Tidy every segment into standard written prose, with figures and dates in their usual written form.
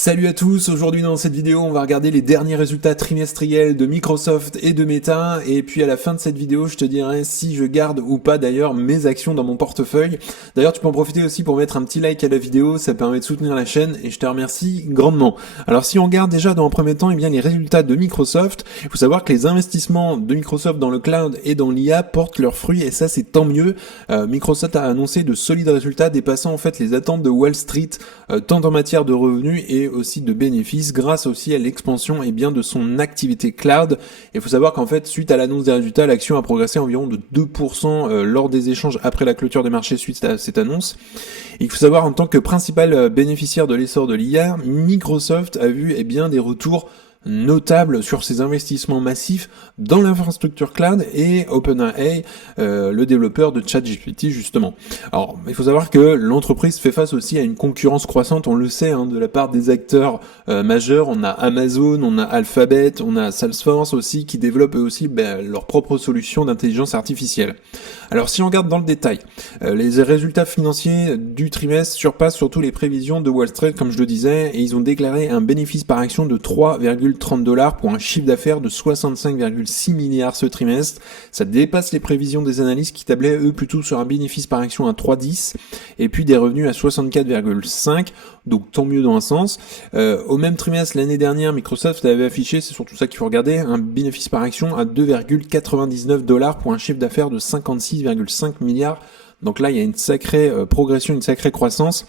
Salut à tous, aujourd'hui dans cette vidéo on va regarder les derniers résultats trimestriels de Microsoft et de Meta, et puis à la fin de cette vidéo je te dirai si je garde ou pas d'ailleurs mes actions dans mon portefeuille. D'ailleurs tu peux en profiter aussi pour mettre un petit like à la vidéo, ça permet de soutenir la chaîne et je te remercie grandement. Alors si on regarde déjà dans un premier temps les résultats de Microsoft, il faut savoir que les investissements de Microsoft dans le cloud et dans l'IA portent leurs fruits et ça c'est tant mieux. Microsoft a annoncé de solides résultats dépassant en fait les attentes de Wall Street, tant en matière de revenus et aussi de bénéfices grâce aussi à l'expansion de son activité cloud. Il faut savoir qu'en fait, suite à l'annonce des résultats, l'action a progressé environ de 2% lors des échanges après la clôture des marchés suite à cette annonce. Et il faut savoir en tant que principal bénéficiaire de l'essor de l'IA, Microsoft a vu des retours notable sur ses investissements massifs dans l'infrastructure cloud et OpenAI, le développeur de ChatGPT justement. Alors, il faut savoir que l'entreprise fait face aussi à une concurrence croissante, on le sait, de la part des acteurs majeurs. On a Amazon, on a Alphabet, on a Salesforce aussi qui développent eux aussi leurs propres solutions d'intelligence artificielle. Alors, si on regarde dans le détail, les résultats financiers du trimestre surpassent surtout les prévisions de Wall Street, comme je le disais, et ils ont déclaré un bénéfice par action de 3,30 $ pour un chiffre d'affaires de 65,6 milliards ce trimestre. Ça dépasse les prévisions des analystes qui tablaient eux plutôt sur un bénéfice par action à 3,10 et puis des revenus à 64,5, donc tant mieux dans un sens. Au même trimestre l'année dernière, Microsoft avait affiché, c'est surtout ça qu'il faut regarder, un bénéfice par action à 2,99 $ pour un chiffre d'affaires de 56,5 milliards. Donc là, il y a une sacrée progression, une sacrée croissance,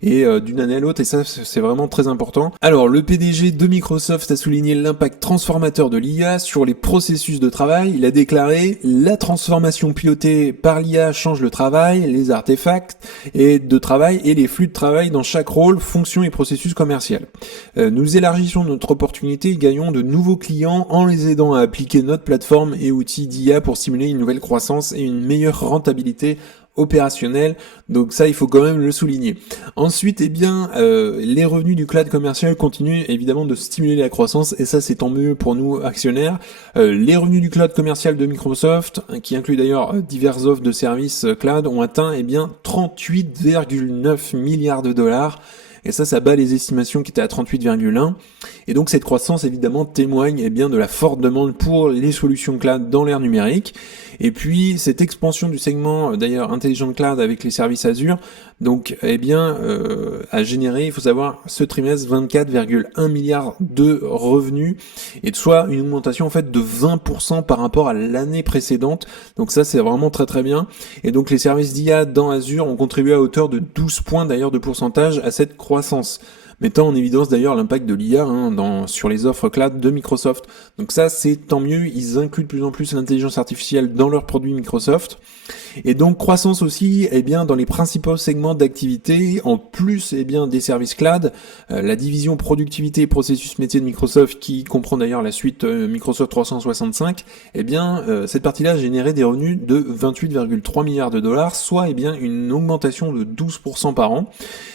et d'une année à l'autre, et ça, c'est vraiment très important. Alors, le PDG de Microsoft a souligné l'impact transformateur de l'IA sur les processus de travail. Il a déclaré « La transformation pilotée par l'IA change le travail, les artefacts et de travail et les flux de travail dans chaque rôle, fonction et processus commercial. Nous élargissons notre opportunité et gagnons de nouveaux clients en les aidant à appliquer notre plateforme et outils d'IA pour stimuler une nouvelle croissance et une meilleure rentabilité opérationnel, donc ça il faut quand même le souligner. Ensuite, les revenus du cloud commercial continuent évidemment de stimuler la croissance et ça c'est tant mieux pour nous actionnaires. Les revenus du cloud commercial de Microsoft, qui inclut d'ailleurs diverses offres de services cloud, ont atteint 38,9 milliards de dollars. Et ça bat les estimations qui étaient à 38,1. Et donc cette croissance évidemment témoigne de la forte demande pour les solutions cloud dans l'ère numérique. Et puis cette expansion du segment d'ailleurs Intelligent Cloud avec les services Azure, donc a généré, il faut savoir, ce trimestre 24,1 milliards de revenus, et soit une augmentation en fait de 20% par rapport à l'année précédente. Donc ça c'est vraiment très très bien. Et donc les services d'IA dans Azure ont contribué à hauteur de 12 points d'ailleurs de pourcentage à cette croissance, mettant en évidence d'ailleurs l'impact de l'IA sur les offres cloud de Microsoft. Donc ça c'est tant mieux, ils incluent de plus en plus l'intelligence artificielle dans leurs produits Microsoft. Et donc croissance aussi dans les principaux segments d'activité, en plus des services cloud, la division productivité et processus métier de Microsoft, qui comprend d'ailleurs la suite Microsoft 365, cette partie-là a généré des revenus de 28,3 milliards de dollars, soit une augmentation de 12% par an.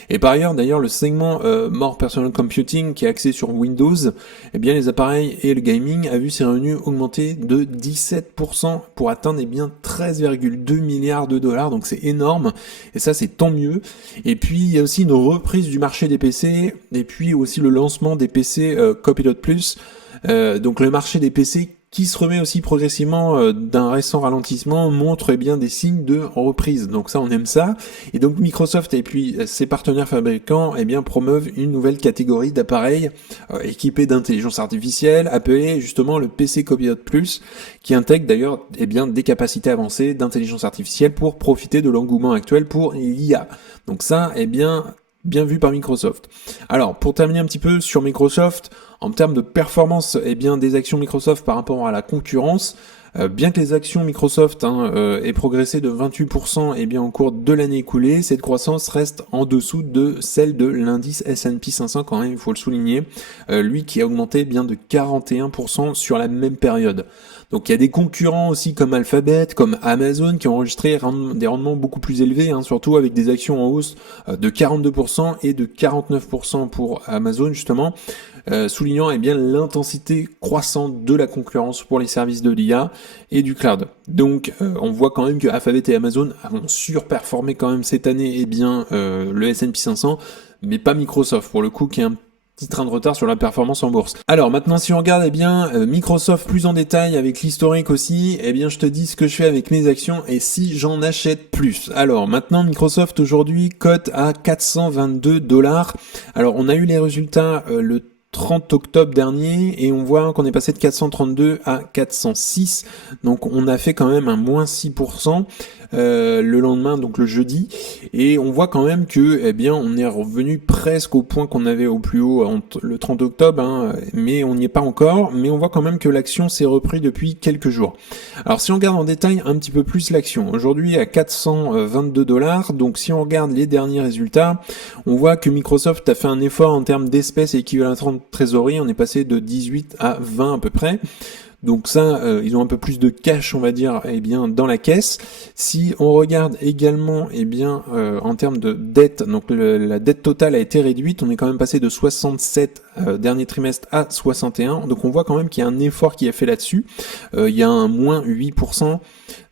Et par ailleurs d'ailleurs le segment More Personal Computing, qui est axé sur Windows, les appareils et le gaming a vu ses revenus augmenter de 17% pour atteindre 13,2 milliards de dollars, donc c'est énorme, et ça c'est tant mieux. Et puis il y a aussi une reprise du marché des PC, et puis aussi le lancement des PC Copilot+, donc le marché des PC qui se remet aussi progressivement d'un récent ralentissement, montre des signes de reprise. Donc ça, on aime ça. Et donc Microsoft et puis ses partenaires fabricants promeuvent une nouvelle catégorie d'appareils équipés d'intelligence artificielle, appelée justement le PC Copilot+, qui intègre d'ailleurs des capacités avancées d'intelligence artificielle pour profiter de l'engouement actuel pour l'IA. Donc ça, bien vu par Microsoft. Alors, pour terminer un petit peu sur Microsoft, en termes de performance des actions Microsoft par rapport à la concurrence, bien que les actions Microsoft aient progressé de 28% au cours de l'année écoulée, cette croissance reste en dessous de celle de l'indice S&P 500 quand même, il faut le souligner, lui qui a augmenté de 41% sur la même période. Donc il y a des concurrents aussi comme Alphabet, comme Amazon qui ont enregistré des rendements beaucoup plus élevés, surtout avec des actions en hausse de 42% et de 49% pour Amazon justement. Soulignant l'intensité croissante de la concurrence pour les services de l'IA et du cloud. Donc on voit quand même que Alphabet et Amazon ont surperformé quand même cette année le S&P 500, mais pas Microsoft pour le coup qui est un petit train de retard sur la performance en bourse. Alors maintenant, si on regarde Microsoft plus en détail avec l'historique aussi, je te dis ce que je fais avec mes actions et si j'en achète plus. Alors maintenant, Microsoft aujourd'hui cote à 422 $. Alors on a eu les résultats le 30 octobre dernier et on voit qu'on est passé de 432 à 406, donc on a fait quand même un moins 6% le lendemain, donc le jeudi, et on voit quand même que on est revenu presque au point qu'on avait au plus haut le 30 octobre, mais on n'y est pas encore, mais on voit quand même que l'action s'est reprise depuis quelques jours. Alors si on regarde en détail un petit peu plus l'action, aujourd'hui à 422 $, donc si on regarde les derniers résultats, on voit que Microsoft a fait un effort en termes d'espèces équivalentes de trésorerie, on est passé de 18 à 20 à peu près. Donc ça, ils ont un peu plus de cash, on va dire, dans la caisse. Si on regarde également, en termes de dette, donc la dette totale a été réduite. On est quand même passé de 67 dernier trimestre à 61. Donc on voit quand même qu'il y a un effort qui est fait là-dessus. Il y a un moins 8%.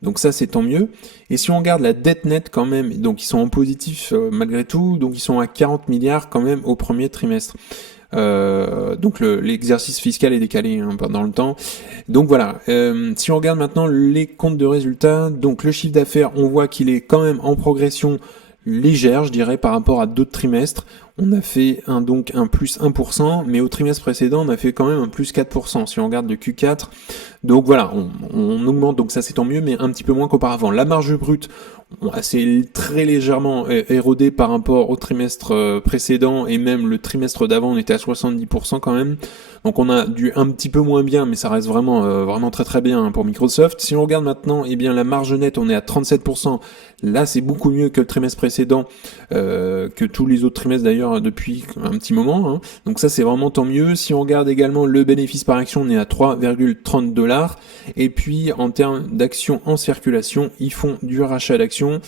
Donc ça, c'est tant mieux. Et si on regarde la dette nette quand même, donc ils sont en positif malgré tout. Donc ils sont à 40 milliards quand même au premier trimestre. Donc l'exercice fiscal est décalé dans le temps. Donc voilà, si on regarde maintenant les comptes de résultats, donc le chiffre d'affaires, on voit qu'il est quand même en progression légère, je dirais, par rapport à d'autres trimestres. On a fait un plus 1%, mais au trimestre précédent, on a fait quand même un plus 4%, si on regarde le Q4. Donc voilà, on augmente, donc ça c'est tant mieux, mais un petit peu moins qu'auparavant. La marge brute, c'est très légèrement érodé par rapport au trimestre précédent, et même le trimestre d'avant, on était à 70% quand même. Donc on a du un petit peu moins bien, mais ça reste vraiment très très bien pour Microsoft. Si on regarde maintenant, la marge nette, on est à 37%. Là, c'est beaucoup mieux que le trimestre précédent, que tous les autres trimestres d'ailleurs depuis un petit moment. Donc ça, c'est vraiment tant mieux. Si on regarde également le bénéfice par action, on est à 3,30 $. Et puis en termes d'actions en circulation, ils font du rachat d'actions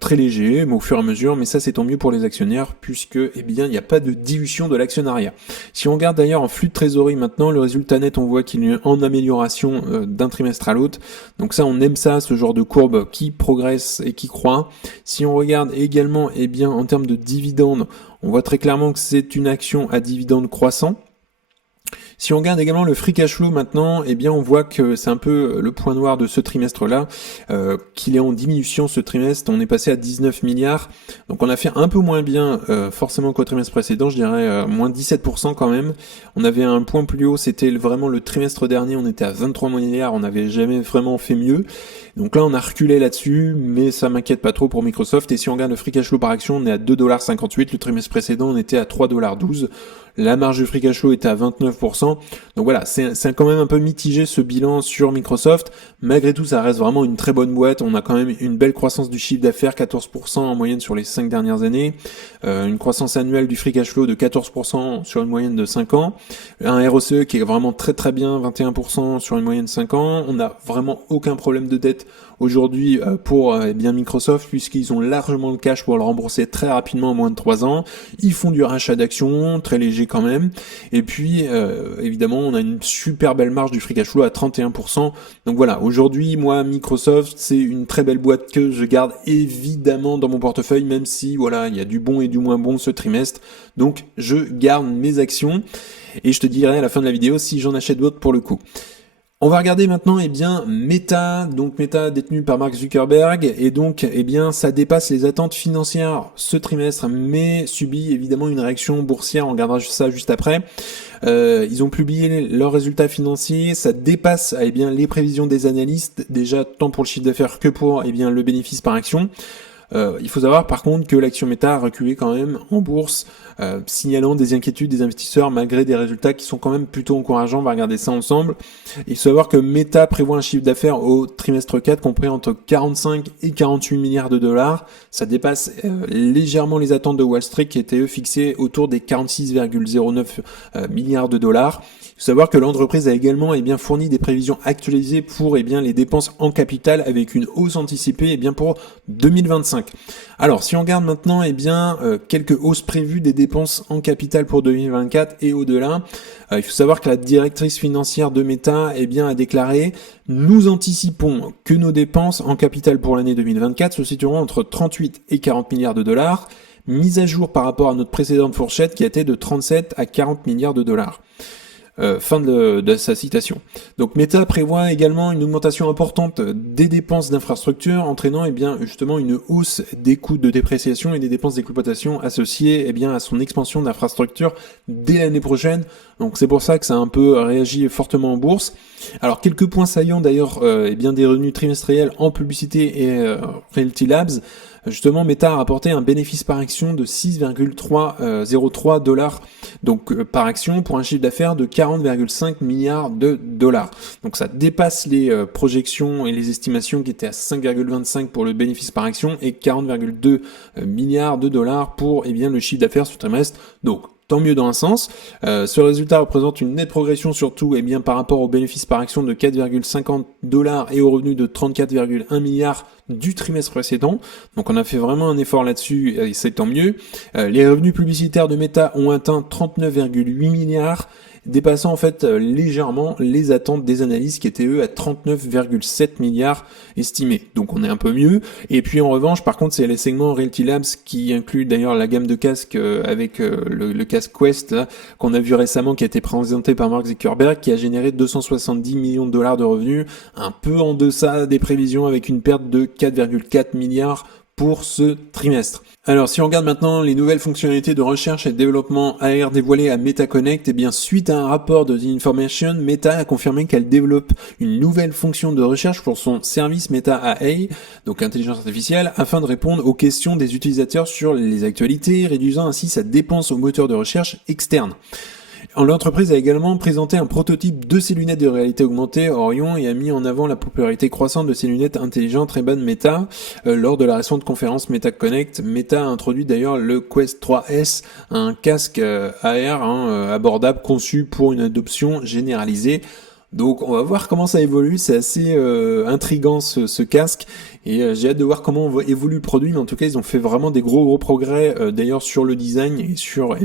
très léger, mais au fur et à mesure. Mais ça, c'est tant mieux pour les actionnaires puisque il n'y a pas de dilution de l'actionnariat. Si on regarde d'ailleurs en flux de trésorerie maintenant, le résultat net, on voit qu'il est en amélioration d'un trimestre à l'autre. Donc ça, on aime ça, ce genre de courbe qui progresse et qui croît. Si on regarde également, en termes de dividendes, on voit très clairement que c'est une action à dividendes croissant. Si on regarde également le free cash flow maintenant, on voit que c'est un peu le point noir de ce trimestre-là, qu'il est en diminution ce trimestre. On est passé à 19 milliards, donc on a fait un peu moins bien forcément qu'au trimestre précédent, je dirais moins 17% quand même. On avait un point plus haut, c'était vraiment le trimestre dernier, on était à 23 milliards, on n'avait jamais vraiment fait mieux. Donc là on a reculé là-dessus, mais ça m'inquiète pas trop pour Microsoft. Et si on regarde le free cash flow par action, on est à 2,58 $, le trimestre précédent on était à 3,12 $. La marge de free cash flow était à 29%. Donc voilà, c'est quand même un peu mitigé ce bilan sur Microsoft. Malgré tout, ça reste vraiment une très bonne boîte. On a quand même une belle croissance du chiffre d'affaires, 14% en moyenne sur les 5 dernières années. Une croissance annuelle du free cash flow de 14% sur une moyenne de 5 ans. Un ROCE qui est vraiment très très bien, 21% sur une moyenne de 5 ans. On n'a vraiment aucun problème de dette aujourd'hui pour Microsoft, puisqu'ils ont largement le cash pour le rembourser très rapidement en moins de 3 ans. Ils font du rachat d'actions, très léger quand même. Et puis évidemment, on a une super belle marge du free cash flow à 31%. Donc voilà, aujourd'hui, moi, Microsoft, c'est une très belle boîte que je garde évidemment dans mon portefeuille, même si voilà, il y a du bon et du moins bon ce trimestre. Donc je garde mes actions et je te dirai à la fin de la vidéo si j'en achète d'autres pour le coup. On va regarder maintenant Meta, donc Meta détenu par Mark Zuckerberg, et donc ça dépasse les attentes financières ce trimestre, mais subit évidemment une réaction boursière. On regardera ça juste après. Ils ont publié leurs résultats financiers, ça dépasse les prévisions des analystes, déjà tant pour le chiffre d'affaires que pour le bénéfice par action. Il faut savoir par contre que l'action Meta a reculé quand même en bourse, signalant des inquiétudes des investisseurs malgré des résultats qui sont quand même plutôt encourageants. On va regarder ça ensemble. Il faut savoir que Meta prévoit un chiffre d'affaires au trimestre 4 compris entre 45 et 48 milliards de dollars. Ça dépasse légèrement les attentes de Wall Street qui étaient fixées autour des 46,09 milliards de dollars. Il faut savoir que l'entreprise a également fourni des prévisions actualisées pour les dépenses en capital avec une hausse anticipée pour 2025. Alors si on regarde maintenant quelques hausses prévues des dépenses en capital pour 2024 et au-delà, il faut savoir que la directrice financière de Meta a déclaré: nous anticipons que nos dépenses en capital pour l'année 2024 se situeront entre 38 et 40 milliards de dollars. mise à jour par rapport à notre précédente fourchette qui était de 37 à 40 milliards de dollars. Fin de sa citation. Donc Meta prévoit également une augmentation importante des dépenses d'infrastructure, entraînant justement une hausse des coûts de dépréciation et des dépenses d'exploitation associées à son expansion d'infrastructure dès l'année prochaine. Donc c'est pour ça que ça a un peu réagi fortement en bourse. Alors quelques points saillants d'ailleurs, des revenus trimestriels en publicité et Realty Labs. Justement, Meta a rapporté un bénéfice par action de 6,03 dollars par action pour un chiffre d'affaires de 40,5 milliards de dollars. Donc ça dépasse les projections et les estimations qui étaient à 5,25 pour le bénéfice par action et 40,2 milliards de dollars pour le chiffre d'affaires sur trimestre. Donc tant mieux dans un sens. Ce résultat représente une nette progression surtout par rapport au bénéfice par action de 4,50 dollars et au revenu de 34,1 milliards du trimestre précédent. Donc on a fait vraiment un effort là-dessus et c'est tant mieux. Les revenus publicitaires de Meta ont atteint 39,8 milliards, dépassant en fait légèrement les attentes des analystes qui étaient eux à 39,7 milliards estimés. Donc on est un peu mieux. Et puis en revanche, par contre, c'est les segments Realty Labs qui incluent d'ailleurs la gamme de casques avec le casque Quest là, qu'on a vu récemment, qui a été présenté par Mark Zuckerberg, qui a généré 270 millions de dollars de revenus, un peu en deçà des prévisions avec une perte de 4,4 milliards pour ce trimestre. Alors si on regarde maintenant les nouvelles fonctionnalités de recherche et de développement AR dévoilées à MetaConnect, suite à un rapport de The Information, Meta a confirmé qu'elle développe une nouvelle fonction de recherche pour son service Meta AI, donc intelligence artificielle, afin de répondre aux questions des utilisateurs sur les actualités, réduisant ainsi sa dépense au moteur de recherche externe. L'entreprise a également présenté un prototype de ses lunettes de réalité augmentée Orion et a mis en avant la popularité croissante de ses lunettes intelligentes Ray-Ban Meta. Lors de la récente conférence MetaConnect, Meta a introduit d'ailleurs le Quest 3S, un casque AR abordable conçu pour une adoption généralisée. Donc on va voir comment ça évolue, c'est assez intriguant ce casque et j'ai hâte de voir comment évolue le produit, mais en tout cas ils ont fait vraiment des gros progrès d'ailleurs sur le design et sur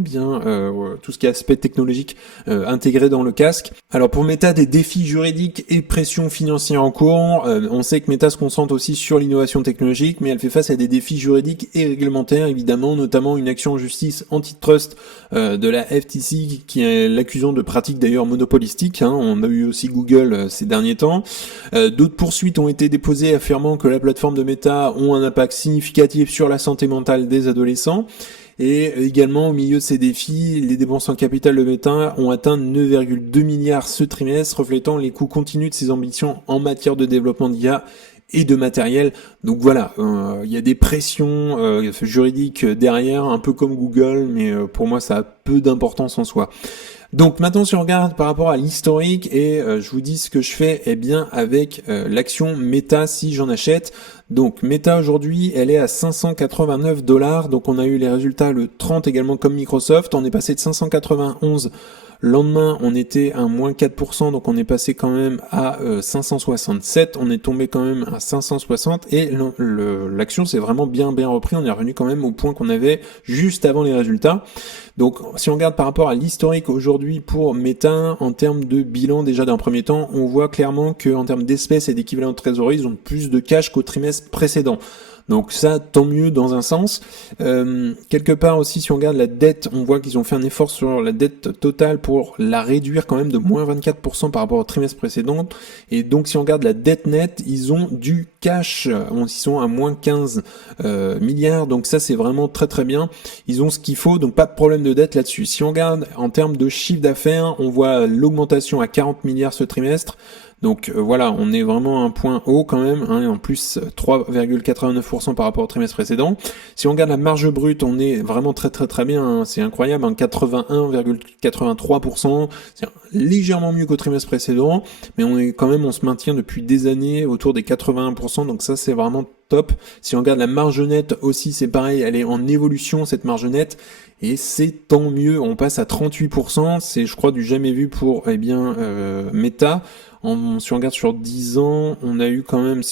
tout ce qui est aspect technologique intégré dans le casque. Alors pour Meta, des défis juridiques et pression financière en cours, on sait que Meta se concentre aussi sur l'innovation technologique, mais elle fait face à des défis juridiques et réglementaires évidemment, notamment une action en justice antitrust de la FTC qui est l'accusant de pratiques d'ailleurs monopolistiques, on a eu aussi Google ces derniers temps. D'autres poursuites ont été déposées affirmant que la plateforme de Meta ont un impact significatif sur la santé mentale des adolescents. Et également, au milieu de ces défis, les dépenses en capital de Meta ont atteint 9,2 milliards ce trimestre, reflétant les coûts continus de ses ambitions en matière de développement d'IA et de matériel. Donc voilà, il y a des pressions juridiques derrière, un peu comme Google, mais pour moi ça a peu d'importance en soi. Donc maintenant si on regarde par rapport à l'historique et je vous dis ce que je fais avec l'action Meta si j'en achète. Donc Meta aujourd'hui elle est à 589 dollars, donc on a eu les résultats le 30 également comme Microsoft, on est passé de 591. Lendemain, on était à moins 4%, donc on est passé quand même à 567, on est tombé quand même à 560 et l'action s'est vraiment bien repris, on est revenu quand même au point qu'on avait juste avant les résultats. Donc si on regarde par rapport à l'historique aujourd'hui pour Meta, en termes de bilan déjà d'un premier temps, on voit clairement qu'en termes d'espèces et d'équivalent de trésorerie, ils ont plus de cash qu'au trimestre précédent. Donc ça, tant mieux dans un sens. Quelque part aussi, si on regarde la dette, on voit qu'ils ont fait un effort sur la dette totale pour la réduire quand même de moins 24% par rapport au trimestre précédent. Et donc si on regarde la dette nette, ils ont du cash. Ils sont à moins 15 milliards. Donc ça, c'est vraiment très bien. Ils ont ce qu'il faut, donc pas de problème de dette là-dessus. Si on regarde en termes de chiffre d'affaires, on voit l'augmentation à 40 milliards ce trimestre. Donc voilà, on est vraiment à un point haut quand même, en plus 3,89% par rapport au trimestre précédent. Si on regarde la marge brute, on est vraiment très bien, c'est incroyable, 81,83%, c'est légèrement mieux qu'au trimestre précédent, mais on se maintient depuis des années autour des 81%, donc ça c'est vraiment top. Si on regarde la marge nette aussi, c'est pareil, elle est en évolution cette marge nette. Et c'est tant mieux, on passe à 38%, c'est je crois du jamais vu pour Meta. Si on regarde sur 10 ans, on a eu quand même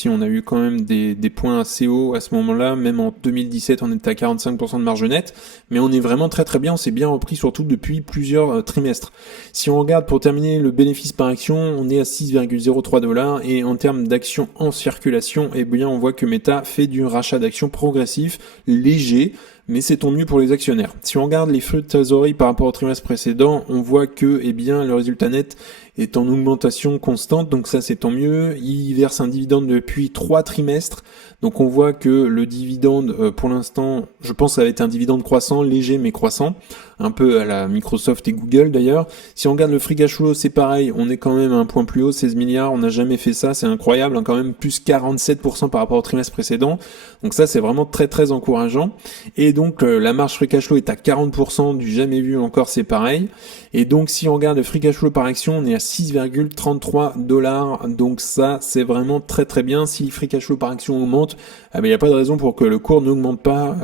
des points assez hauts à ce moment-là, même en 2017 on était à 45% de marge nette, mais on est vraiment très bien, on s'est bien repris surtout depuis plusieurs trimestres. Si on regarde pour terminer le bénéfice par action, on est à 6,03 dollars et en termes d'actions en circulation, on voit que Meta fait du rachat d'actions progressif, léger, mais c'est tant mieux pour les actionnaires. Si on regarde les flux de trésorerie par rapport au trimestre précédent, on voit que eh bien, le résultat net est en augmentation constante, donc ça c'est tant mieux. Il verse un dividende depuis 3 trimestres, donc on voit que le dividende, pour l'instant, je pense que ça va être un dividende croissant, léger mais croissant, un peu à la Microsoft et Google d'ailleurs. Si on regarde le free cash flow, c'est pareil, on est quand même à un point plus haut, 16 milliards, on n'a jamais fait ça, c'est incroyable, hein, quand même plus 47% par rapport au trimestre précédent, donc ça c'est vraiment très très encourageant. Et donc la marge free cash flow est à 40%, du jamais vu encore, c'est pareil. Et donc si on regarde le free cash flow par action, on est à 6,33 $, donc ça c'est vraiment très très bien. Si le free cash flow par action augmente, il n'y a pas de raison pour que le cours n'augmente pas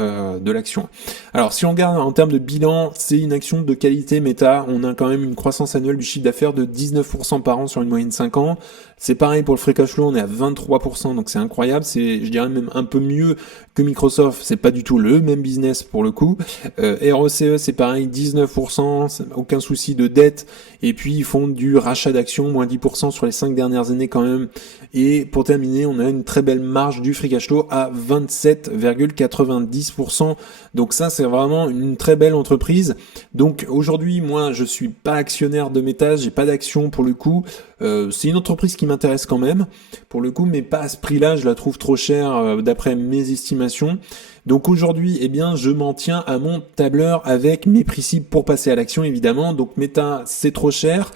de l'action. Alors si on regarde en termes de bilan, c'est une action de qualité Meta, on a quand même une croissance annuelle du chiffre d'affaires de 19% par an sur une moyenne de 5 ans. C'est pareil pour le free cash flow, on est à 23%, donc c'est incroyable, c'est je dirais même un peu mieux que Microsoft, c'est pas du tout le même business pour le coup. ROCE c'est pareil, 19%, aucun souci de dette, et puis ils font du rachat d'actions, moins 10% sur les 5 dernières années quand même. Et pour terminer, on a une très belle marge du free cash flow à 27,90%. Donc ça, c'est vraiment une très belle entreprise. Donc aujourd'hui, moi, je suis pas actionnaire de Meta, j'ai pas d'action pour le coup. C'est une entreprise qui m'intéresse quand même, pour le coup, mais pas à ce prix-là, je la trouve trop chère d'après mes estimations. Donc aujourd'hui, eh bien, je m'en tiens à mon tableur avec mes principes pour passer à l'action, évidemment. Donc Meta, c'est trop cher.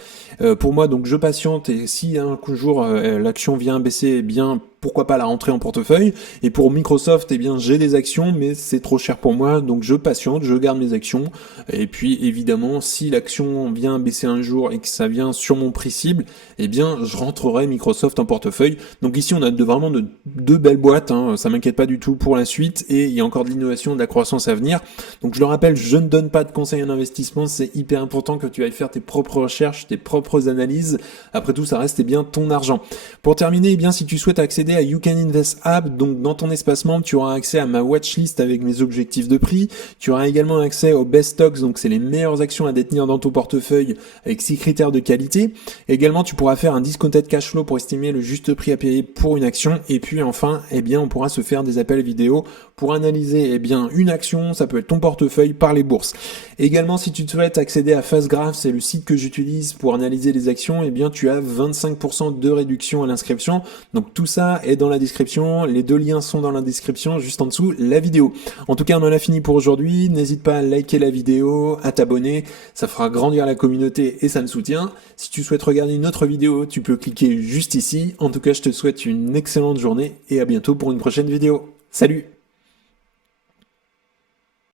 Pour moi, donc je patiente et si un jour l'action vient baisser, eh bien pourquoi pas la rentrer en portefeuille. Et pour Microsoft, eh bien j'ai des actions, mais c'est trop cher pour moi, donc je patiente, je garde mes actions. Et puis évidemment, si l'action vient baisser un jour et que ça vient sur mon prix cible, eh bien je rentrerai Microsoft en portefeuille. Donc ici on a vraiment deux belles boîtes, hein, ça m'inquiète pas du tout pour la suite, et il y a encore de l'innovation, de la croissance à venir. Donc je le rappelle, je ne donne pas de conseils en investissement, c'est hyper important que tu ailles faire tes propres recherches, tes propres analyses. Après tout, ça reste bien ton argent. Pour terminer, bien si tu souhaites accéder à You Can Invest App, donc dans ton espace membre, tu auras accès à ma watchlist avec mes objectifs de prix. Tu auras également accès aux best stocks, donc c'est les meilleures actions à détenir dans ton portefeuille avec 6 critères de qualité. Également, tu pourras faire un discounted cash flow pour estimer le juste prix à payer pour une action. Et puis enfin, eh bien, on pourra se faire des appels vidéo pour analyser eh bien une action, ça peut être ton portefeuille par les bourses. Également, si tu souhaites accéder à FastGraph, c'est le site que j'utilise pour analyser les actions, eh bien tu as 25% de réduction à l'inscription. Donc tout ça est dans la description, les 2 liens sont dans la description, juste en dessous la vidéo. En tout cas, on en a fini pour aujourd'hui. N'hésite pas à liker la vidéo, à t'abonner, ça fera grandir la communauté et ça me soutient. Si tu souhaites regarder une autre vidéo, tu peux cliquer juste ici. En tout cas, je te souhaite une excellente journée et à bientôt pour une prochaine vidéo. Salut!